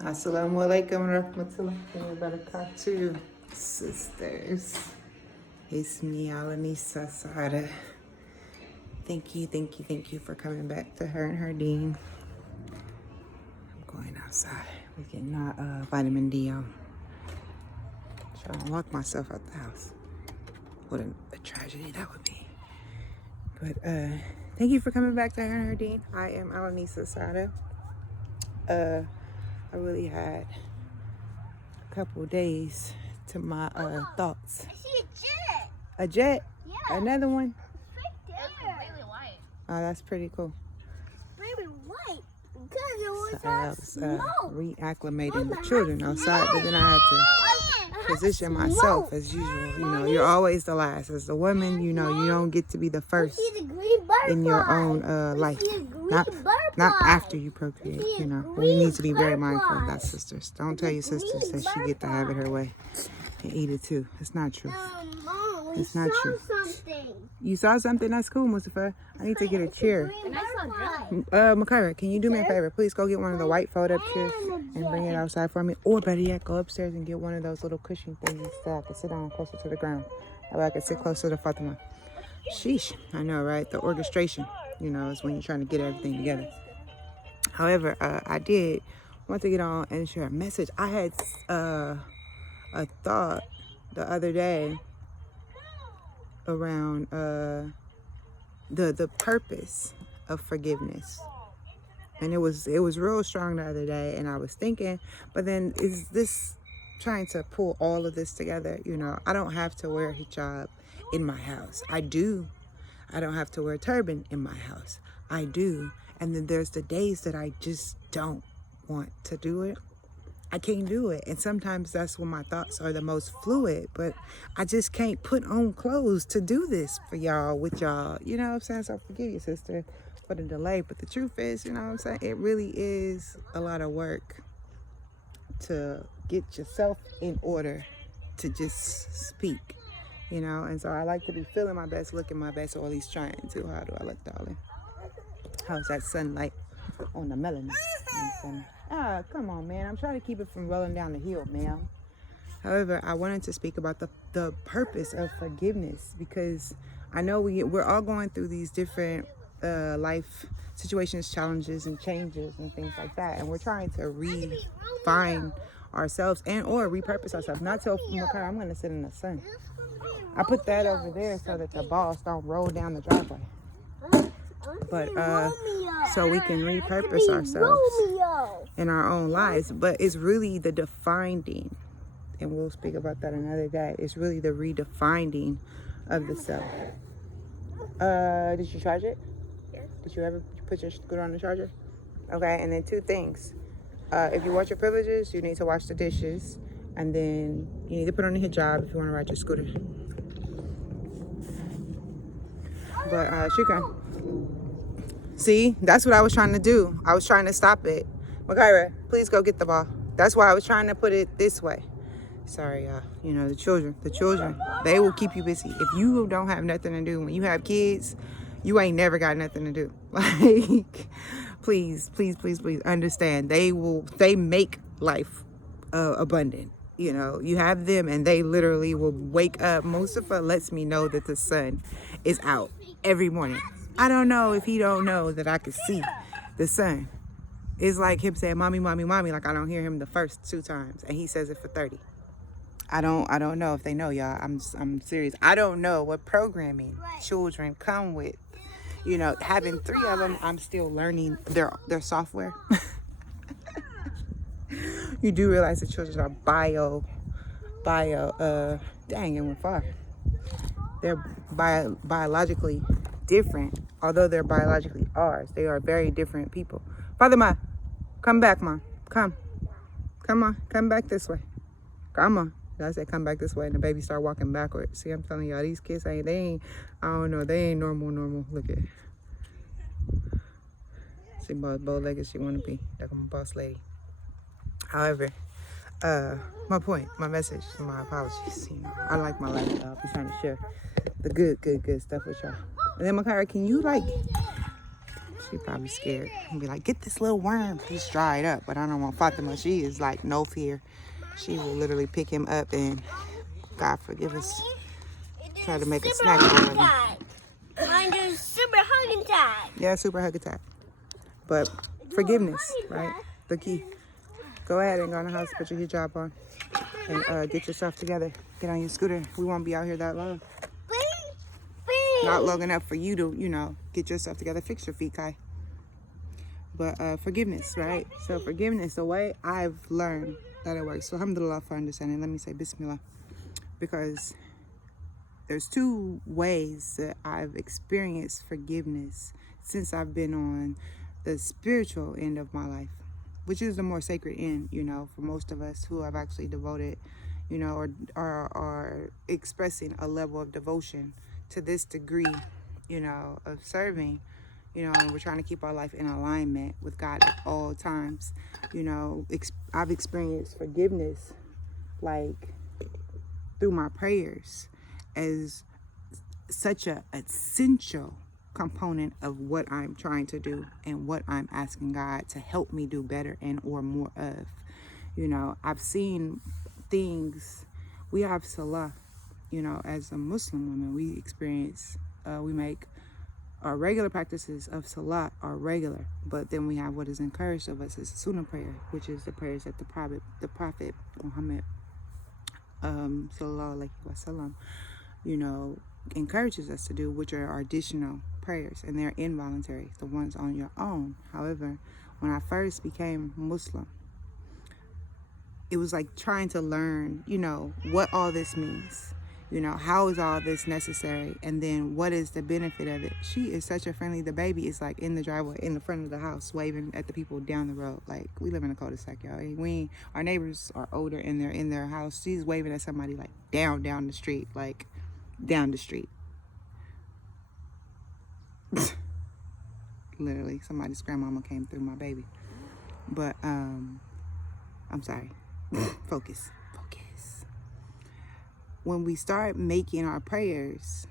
Assalamu alaikum warahmatullahi wabarakatuh, sisters. It's me, Alanisa Sada. Thank you for coming back to her and her dean. I'm going outside. We're getting our vitamin D on. Trying to walk myself out the house. What a tragedy that would be. But thank you for coming back to her and her dean. I am Alanisa Sada. I really had a couple days to my thoughts. I see a jet. A jet? Yeah. Another one? It's right there. It's completely white. Oh, that's pretty cool. Baby, white. Because it was So I was smoke. reacclimating the children outside, but then I had to position myself as usual. You know, you're always the last. As the woman, you know, you don't get to be the first in your own life. Not after you procreate, you know. We need to be very mindful of that, sisters. Don't tell your sisters that she get to have it her way and eat it too. It's not true. It's not true. You saw something? That's cool, Mustafa. I need to get a chair. Makaira, can you do me a favor? Please go get one of the white fold-up chairs and bring it outside for me. Or better yet, go upstairs and get one of those little cushion things so I can sit down closer to the ground. That way I can sit closer to Fatima. Sheesh. I know, right? The orchestration, you know, is when you're trying to get everything together. However, I did want to get on and share a message. I had a thought the other day around the purpose of forgiveness, and it was real strong the other day. And I was thinking, but then is this trying to pull all of this together? You know, I don't have to wear hijab in my house. I don't have to wear a turban in my house. I do. And then there's the days that I just don't want to do it. I can't do it. And sometimes that's when my thoughts are the most fluid, but I just can't put on clothes to do this for y'all, with y'all. You know what I'm saying? So forgive you, sister, for the delay. But the truth is, you know what I'm saying? It really is a lot of work to get yourself in order to just speak, you know? And so I like to be feeling my best, looking my best, or at least trying to. How do I look, darling? How's that sunlight on the melanin? Ah, come on, man. I'm trying to keep it from rolling down the hill, ma'am. However, I wanted to speak about the purpose of forgiveness, because I know we're all going through these different life situations, challenges, and changes and things like that, and we're trying to refine ourselves and or repurpose ourselves. Not so, okay, I'm going to sit in the sun. I put that over there so that the balls don't roll down the driveway. But so we can repurpose ourselves in our own lives. But it's really the defining, and we'll speak about that another day. It's really the redefining of the self. Did you charge it? Yeah. Did you ever put your scooter on the charger? Okay, and then two things. If you watch your privileges, you need to wash the dishes, and then you need to put on the hijab if you want to ride your scooter. But shukran. See, that's what I was trying to do. I was trying to stop it. Makaira, please go get the ball. That's why I was trying to put it this way. Sorry, y'all. You know, the children, they will keep you busy. If you don't have nothing to do, when you have kids, you ain't never got nothing to do. Like, please understand. They make life abundant. You know, you have them and they literally will wake up. Mustafa lets me know that the sun is out every morning. I don't know if he don't know that I can see the sun. It's like him saying, mommy, mommy, mommy, like I don't hear him the first 2 times, and he says it for 30. I don't know if they know, y'all. I'm serious. I don't know what programming children come with. You know, having 3 of them, I'm still learning their software. You do realize the children are dang, it went far. They're biologically different, although they're biologically ours. They are very different people. Fatima, come back, Mom. Come on, come back this way. Come on. I said come back this way, and the baby start walking backwards. See, I'm telling y'all, these kids they ain't normal. Look at, she bow-legged she wanna be. Like I'm a boss lady. However, my message, my apologies. You know, I like my life, y'all. I'm trying to share the good stuff with y'all. And then Makaira, can you She probably scared and be like, get this little worm. He's dried up. But I don't want Fatima. She is like no fear. She will literally pick him up and, God forgive us, try to make a snack out of him. Mine is super hugging time. Yeah, super hug attack. But forgiveness, right? The key. Go ahead and go in the house, put your hijab on, and get yourself together. Get on your scooter. We won't be out here that long. Not long enough for you to, get yourself together. Fix your feet, Kai. But forgiveness, right? So forgiveness, the way I've learned that it works. So alhamdulillah for understanding. Let me say bismillah. Because there's two ways that I've experienced forgiveness since I've been on the spiritual end of my life, which is the more sacred end, for most of us who have actually devoted, or are expressing a level of devotion to this degree, of serving, and we're trying to keep our life in alignment with God at all times. I've experienced forgiveness, like, through my prayers as such a essential component of what I'm trying to do and what I'm asking God to help me do better and or more of. I've seen things. We have salah, as a Muslim woman, we experience, we make our regular practices of salah are regular, but then we have what is encouraged of us is sunnah prayer, which is the prayers that the Prophet Muhammad sallallahu alaihi wasallam, encourages us to do, which are our additional prayers, and they're involuntary, the ones on your own. However, when I first became Muslim, it was like trying to learn, what all this means. How is all this necessary? And then what is the benefit of it? She is such a friendly, the baby is like in the driveway, in the front of the house, waving at the people down the road. Like, we live in a cul-de-sac, y'all. Our neighbors are older and they're in their house. She's waving at somebody like down the street, like down the street. Literally, somebody's grandmama came through my baby. But, I'm sorry. Focus. When we start making our prayers,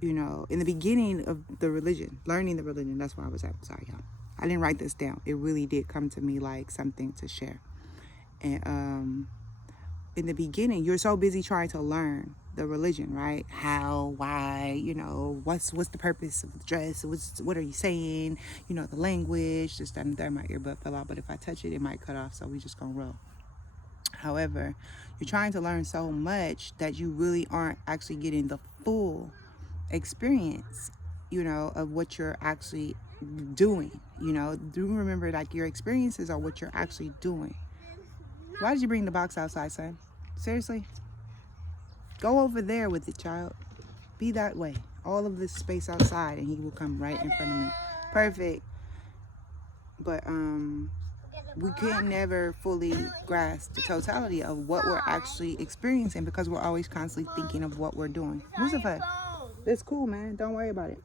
in the beginning of the religion, learning the religion, that's where I was at. Sorry, y'all. I didn't write this down. It really did come to me like something to share. And in the beginning, you're so busy trying to learn the religion, right? How, why, what's the purpose of the dress? What are you saying? The language, this, that, and that. My earbud fell out, but if I touch it, it might cut off, so we just gonna roll. However, you're trying to learn so much that you really aren't actually getting the full experience, of what you're actually doing. Do remember, like, your experiences are what you're actually doing. Why did you bring the box outside, son? Seriously? Go over there with it, child. Be that way. All of this space outside, and he will come right in front of me. Perfect. But, we can never fully grasp the totality of what we're actually experiencing because we're always constantly thinking of what we're doing. Mustafa, it's cool, man. Don't worry about it.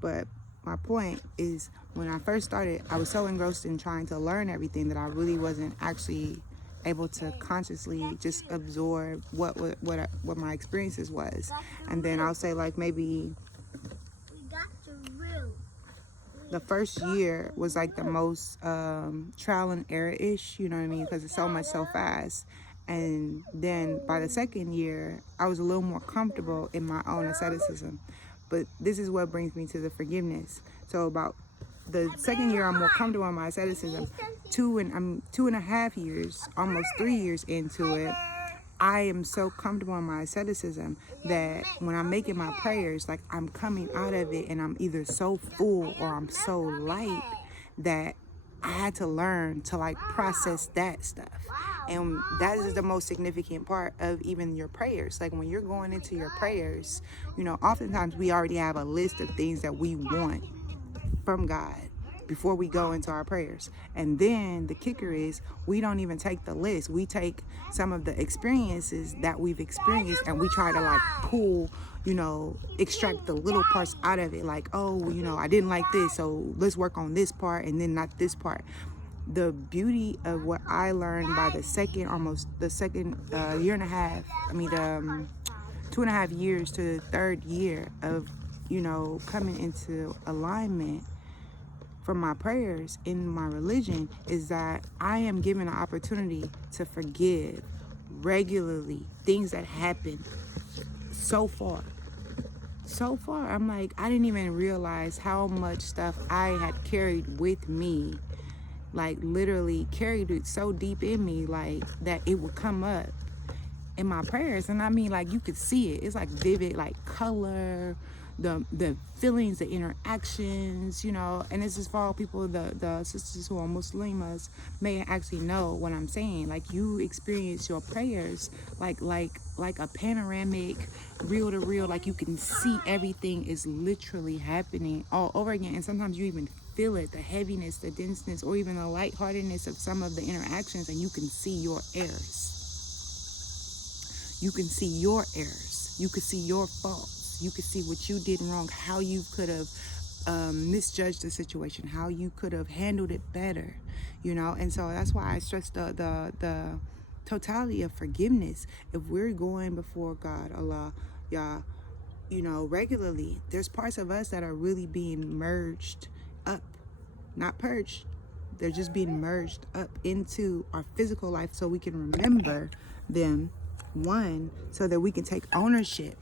But my point is, when I first started, I was so engrossed in trying to learn everything that I really wasn't actually able to consciously just absorb what my experiences was. And then I'll say, like, maybe the first year was like the most trial and error-ish, you know what I mean? Because it's so much so fast. And then by the second year, I was a little more comfortable in my own asceticism. But this is what brings me to the forgiveness. So about the second year, I'm more comfortable in my asceticism. 2.5 years, almost 3 years into it, I am so comfortable in my asceticism that when I'm making my prayers, like, I'm coming out of it and I'm either so full or I'm so light that I had to learn to, like, process that stuff. And that is the most significant part of even your prayers. Like, when you're going into your prayers, oftentimes we already have a list of things that we want from God before we go into our prayers. And then the kicker is, we don't even take the list. We take some of the experiences that we've experienced and we try to, like, pull, extract the little parts out of it. Like, oh, I didn't like this, so let's work on this part and then not this part. The beauty of what I learned by the second year and a half, 2.5 years to the third year of, coming into alignment, from my prayers in my religion is that I am given an opportunity to forgive regularly things that happen so far. So far, I'm like, I didn't even realize how much stuff I had carried with me, like literally carried it so deep in me, like that it would come up in my prayers. And I mean, like, you could see it. It's like vivid, like color, the feelings, the interactions, you know. And this is for all people, the sisters who are Muslimas may actually know what I'm saying. Like, you experience your prayers like a panoramic, real to real. Like, you can see everything is literally happening all over again. And sometimes you even feel it, the heaviness, the denseness, or even the lightheartedness of some of the interactions, and you can see your errors. You can see your errors. You can see your faults. You can see what you did wrong, how you could have misjudged the situation, how you could have handled it better, you know. And so that's why I stress the totality of forgiveness. If we're going before God, Allah, Yah, you know, regularly, there's parts of us that are really being merged up, not purged. They're just being merged up into our physical life so we can remember them. One, so that we can take ownership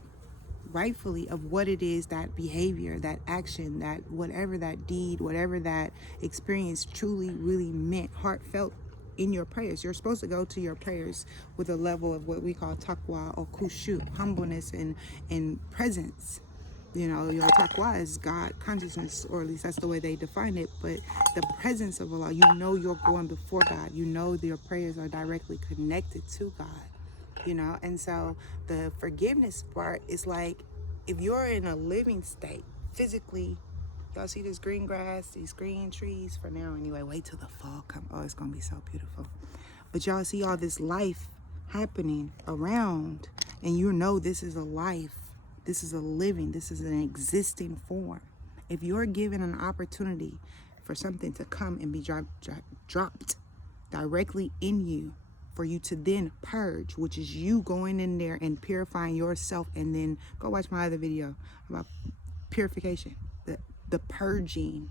rightfully of what it is, that behavior, that action, that whatever that deed, whatever that experience truly really meant, heartfelt in your prayers. You're supposed to go to your prayers with a level of what we call taqwa or khushu, humbleness and presence. You know, your taqwa is God consciousness, or at least that's the way they define it. But the presence of Allah, you know, you're going before God. You know your prayers are directly connected to God. You know, and so the forgiveness part is like, if you're in a living state physically, y'all see this green grass, these green trees for now anyway, wait till the fall come. Oh, it's gonna be so beautiful. But y'all see all this life happening around, and you know this is a life, this is a living, this is an existing form. If you're given an opportunity for something to come and be dropped directly in you, for you to then purge, which is you going in there and purifying yourself, and then go watch my other video about purification, the purging,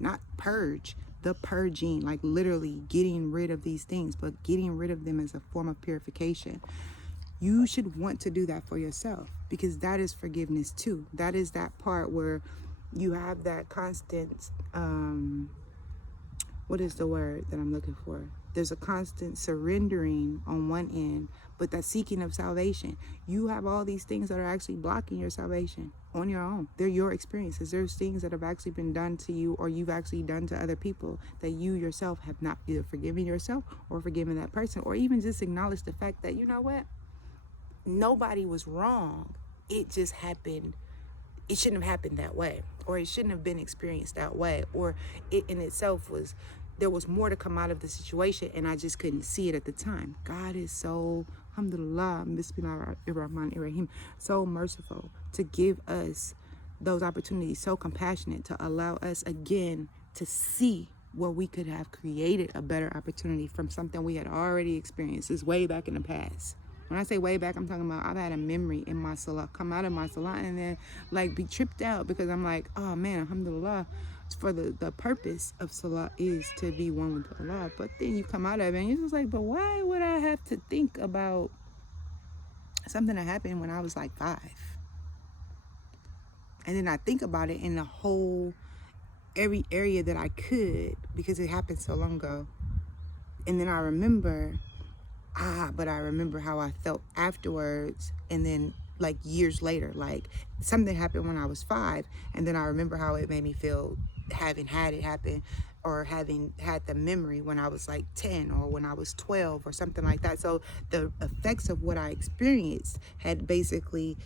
not purge, the purging, like literally getting rid of these things, but getting rid of them as a form of purification. You should want to do that for yourself, because that is forgiveness too. That is that part where you have that constant, what is the word that I'm looking for? There's a constant surrendering on one end, but that seeking of salvation. You have all these things that are actually blocking your salvation on your own. They're your experiences. There's things that have actually been done to you, or you've actually done to other people, that you yourself have not either forgiven yourself or forgiven that person, or even just acknowledge the fact that, you know what? Nobody was wrong. It just happened. It shouldn't have happened that way, or it shouldn't have been experienced that way, or it in itself was, there was more to come out of the situation and I just couldn't see it at the time. God is so, alhamdulillah, bismillahirrahmanirrahim, so merciful to give us those opportunities, so compassionate to allow us again to see where we could have created a better opportunity from something we had already experienced. It's way back in the past. When I say way back, I'm talking about I've had a memory in my salah, come out of my salah, and then like be tripped out, because I'm like, oh man, alhamdulillah, for the purpose of salah is to be one with Allah. But then you come out of it and you're just like, but why would I have to think about something that happened when I was like 5? And then I think about it in the whole, every area that I could, because it happened so long ago. And then I remember, but I remember how I felt afterwards. And then like years later, like something happened when I was 5, and then I remember how it made me feel having had it happen, or having had the memory when I was like 10 or when I was 12 or something like that. So the effects of what I experienced had basically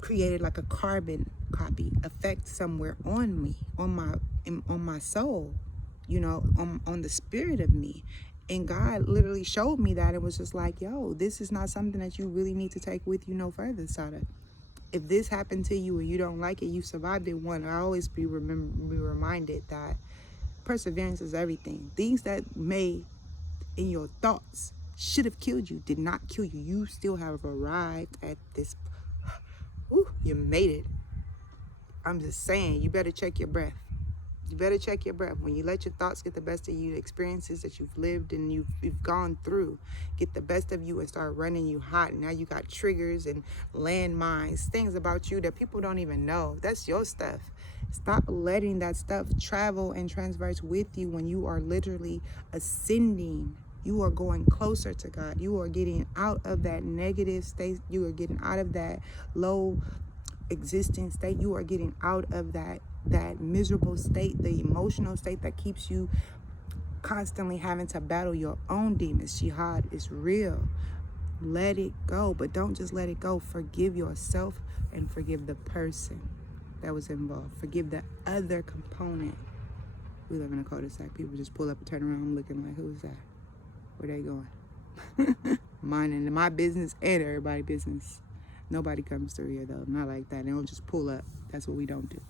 created like a carbon copy effect somewhere on me, on my soul, you know, on the spirit of me. And God literally showed me that. It was just like, yo, this is not something that you really need to take with you no further, Sada. If this happened to you and you don't like it, you survived it. One, I always be reminded that perseverance is everything. Things that may, in your thoughts, should have killed you, did not kill you. You still have arrived at this. Ooh, you made it. I'm just saying, you better check your breath. You better check your breath. When you let your thoughts get the best of you, the experiences that you've lived and you've gone through get the best of you and start running you hot. And now you got triggers and landmines, things about you that people don't even know. That's your stuff. Stop letting that stuff travel and transverse with you when you are literally ascending. You are going closer to God. You are getting out of that negative state. You are getting out of that low existing state. You are getting out of that miserable state, the emotional state that keeps you constantly having to battle your own demons. Jihad is real. Let it go, but don't just let it go. Forgive yourself and forgive the person that was involved. Forgive the other component. We live in a cul-de-sac. People just pull up and turn around looking like, who's that? Where they going? Minding my business and everybody's business. Nobody comes through here though. Not like that. They don't just pull up. That's what we don't do.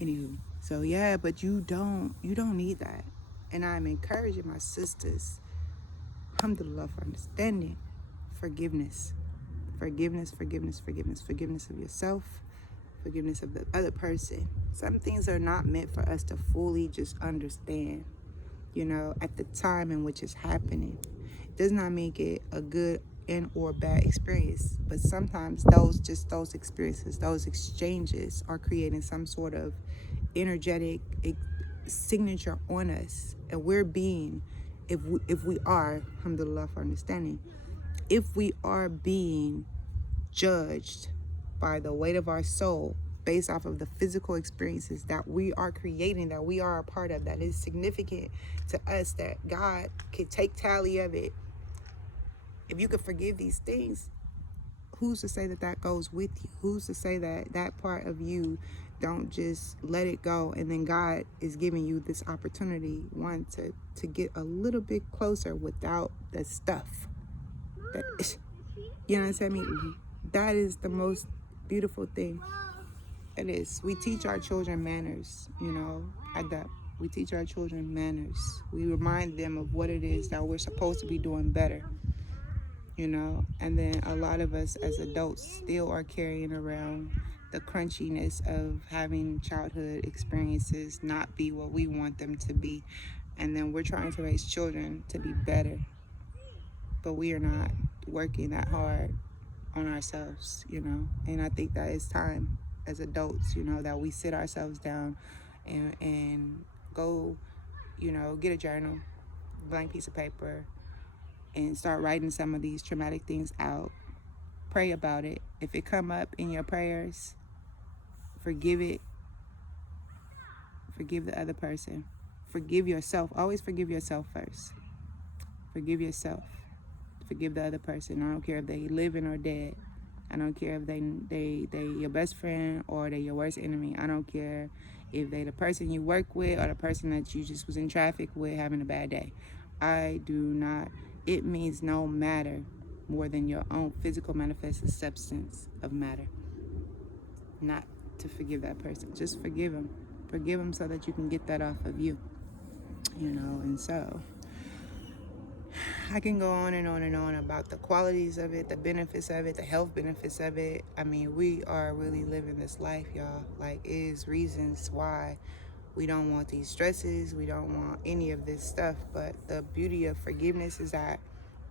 Anywho, so yeah, but you don't need that. And I'm encouraging my sisters, alhamdulillah, for understanding forgiveness. Forgiveness of yourself, forgiveness of the other person. Some things are not meant for us to fully just understand, at the time in which it's happening. It does not make it a good and or bad experience, but sometimes those experiences, those exchanges are creating some sort of energetic signature on us, and we're being, if we are, alhamdulillah for understanding, if we are being judged by the weight of our soul based off of the physical experiences that we are creating, that we are a part of, that is significant to us, that God could take tally of it. If you could forgive these things, who's to say that that goes with you? Who's to say that that part of you don't just let it go, and then God is giving you this opportunity, one, to get a little bit closer without the stuff. That is, you know what I'm saying? That is the most beautiful thing. It is. We teach our children manners, adapt. We teach our children manners. We remind them of what it is that we're supposed to be doing better, and then a lot of us as adults still are carrying around the crunchiness of having childhood experiences not be what we want them to be. And then we're trying to raise children to be better, but we are not working that hard on ourselves, and I think that it's time as adults, that we sit ourselves down and go, get a journal, blank piece of paper, and start writing some of these traumatic things out. Pray about it. If it come up in your prayers, forgive it. Forgive the other person. Forgive yourself. Always forgive yourself first. Forgive yourself. Forgive the other person. I don't care if they living or dead. I don't care if they your best friend or they your worst enemy. I don't care if they the person you work with or the person that you just was in traffic with having a bad day. I do not. It means no matter more than your own physical manifested substance of matter. Not to forgive that person. Just forgive them. Forgive them so that you can get that off of you. And so I can go on and on and on about the qualities of it, the benefits of it, the health benefits of it. I mean, we are really living this life, y'all. Like, it is reasons why we don't want these stresses. We don't want any of this stuff. But the beauty of forgiveness is that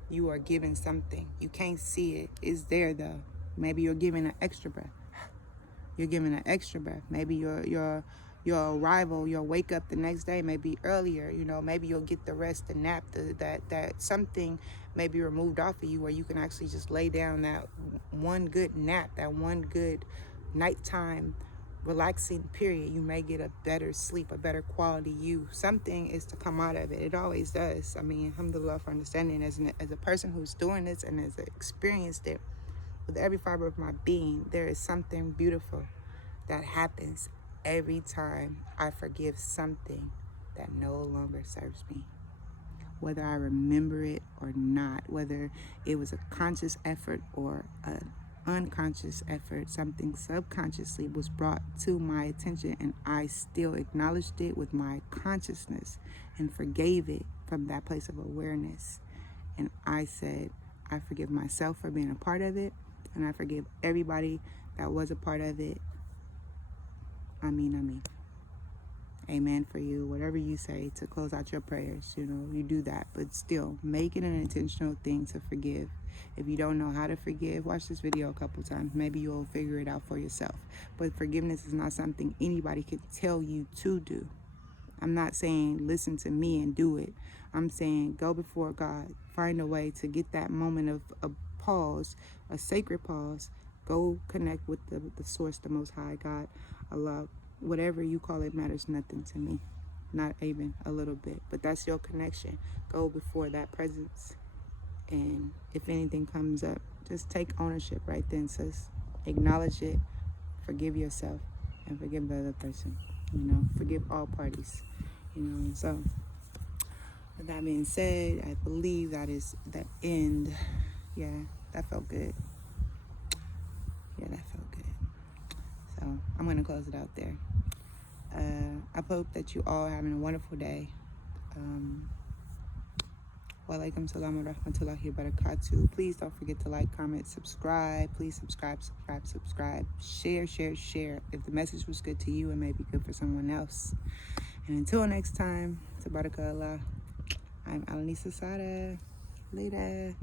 you are giving something. You can't see it. It's there, though. Maybe you're giving an extra breath. You're giving an extra breath. Maybe your arrival, your wake up the next day may be earlier. Maybe you'll get the rest, the nap, that something may be removed off of you where you can actually just lay down that one good nap, that one good nighttime relaxing period. You may get a better sleep, a better quality you. Something is to come out of it. It always does. I mean, alhamdulillah for understanding as a person who's doing this and has experienced it with every fiber of my being, there is something beautiful that happens every time I forgive something that no longer serves me. Whether I remember it or not, whether it was a conscious effort or an unconscious effort, something subconsciously was brought to my attention and I still acknowledged it with my consciousness and forgave it from that place of awareness. And I said, I forgive myself for being a part of it, and I forgive everybody that was a part of it. I mean. amen for you. Whatever you say to close out your prayers, you do that. But still, make it an intentional thing to forgive. If you don't know how to forgive, watch this video a couple times. Maybe you'll figure it out for yourself. But forgiveness is not something anybody can tell you to do. I'm not saying listen to me and do it. I'm saying go before God. Find a way to get that moment of a pause, a sacred pause. Go connect with the source, the Most High, God, Allah. Whatever you call it matters nothing to me. Not even a little bit. But that's your connection. Go before that presence. And if anything comes up, just take ownership right then, sis. Acknowledge it. Forgive yourself. And forgive the other person. Forgive all parties. So with that being said, I believe that is the end. Yeah, that felt good. Yeah, that felt good. So I'm going to close it out there. I hope that you all are having a wonderful day. Walaikum salam wa rahmatullahi wa barakatuh. Please don't forget to like, comment, subscribe. Please subscribe. Share. If the message was good to you, it may be good for someone else. And until next time, Tabarakallah, I'm Alanisa Sada. Later.